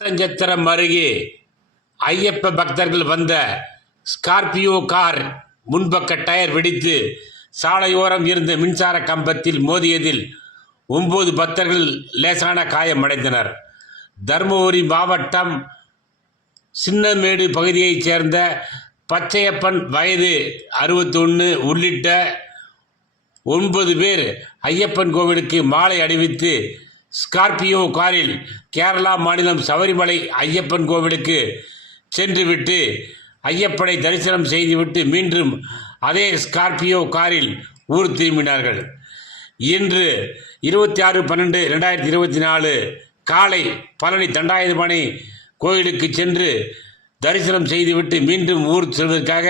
ஒட்டஞ்சத்திரம் அருகே ஐயப்ப பக்தர்கள் வந்த ஸ்கார்பியோ கார் முன்பக்க டயர் வெடித்து சாலையோரம் இருந்த மின்சார கம்பத்தில் மோதியதில் ஒன்பது பக்தர்கள் லேசான காயமடைந்தனர் தருமபுரி மாவட்டம் சின்னமேடு பகுதியைச் சேர்ந்த பச்சையப்பன் வயது அறுபத்தொன்று உள்ளிட்ட ஒன்பது பேர் ஐயப்பன் கோவிலுக்கு மாலை அணிவித்து ஸ்கார்பியோ காரில் கேரளா மாநிலம் சபரிமலை ஐயப்பன் கோவிலுக்கு சென்றுவிட்டு ஐயப்பனை தரிசனம் செய்துவிட்டு மீண்டும் அதே ஸ்கார்பியோ காரில் ஊர் திரும்பினார்கள். இன்று இருபத்தி ஆறு பன்னெண்டு ரெண்டாயிரத்தி இருபத்தி நாலு காலை பழனி தண்டாயுதபாணி கோயிலுக்கு சென்று தரிசனம் செய்துவிட்டு மீண்டும் ஊர் செல்வதற்காக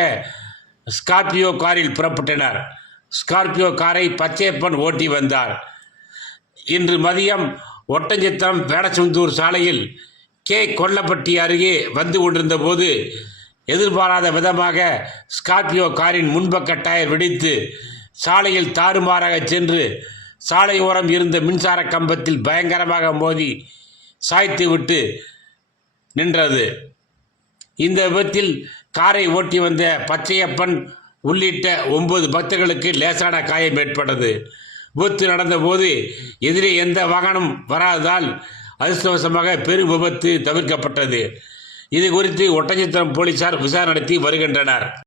ஸ்கார்பியோ காரில் புறப்பட்டனர். ஸ்கார்பியோ காரை பச்சையப்பன் ஓட்டி வந்தார். இன்று மதியம் ஒட்டஞ்சத்திரம் வேடசுந்தூர் சாலையில் கே. கொல்லப்பட்டி அருகே வந்து கொண்டிருந்த போது எதிர்பாராத விதமாக ஸ்கார்பியோ காரின் முன்பக்க டயர் வெடித்து சாலையில் தாறுமாறாக சென்று சாலையோரம் இருந்த மின்சார கம்பத்தில் பயங்கரமாக மோதி சாய்த்து விட்டு நின்றது. இந்த விபத்தில் காரை ஓட்டி வந்த பச்சையப்பன் உள்ளிட்ட ஒன்பது பக்தர்களுக்கு லேசான காயம் ஏற்பட்டது. விபத்து நடந்தபோது எதிரே எந்த வாகனம் வராததால் அதிர்ஷ்டவசமாக பெரும் விபத்து தவிர்க்கப்பட்டது. இது குறித்து ஒட்டஞ்சத்திரம் போலீசார் விசாரணை நடத்தி வருகின்றனர்.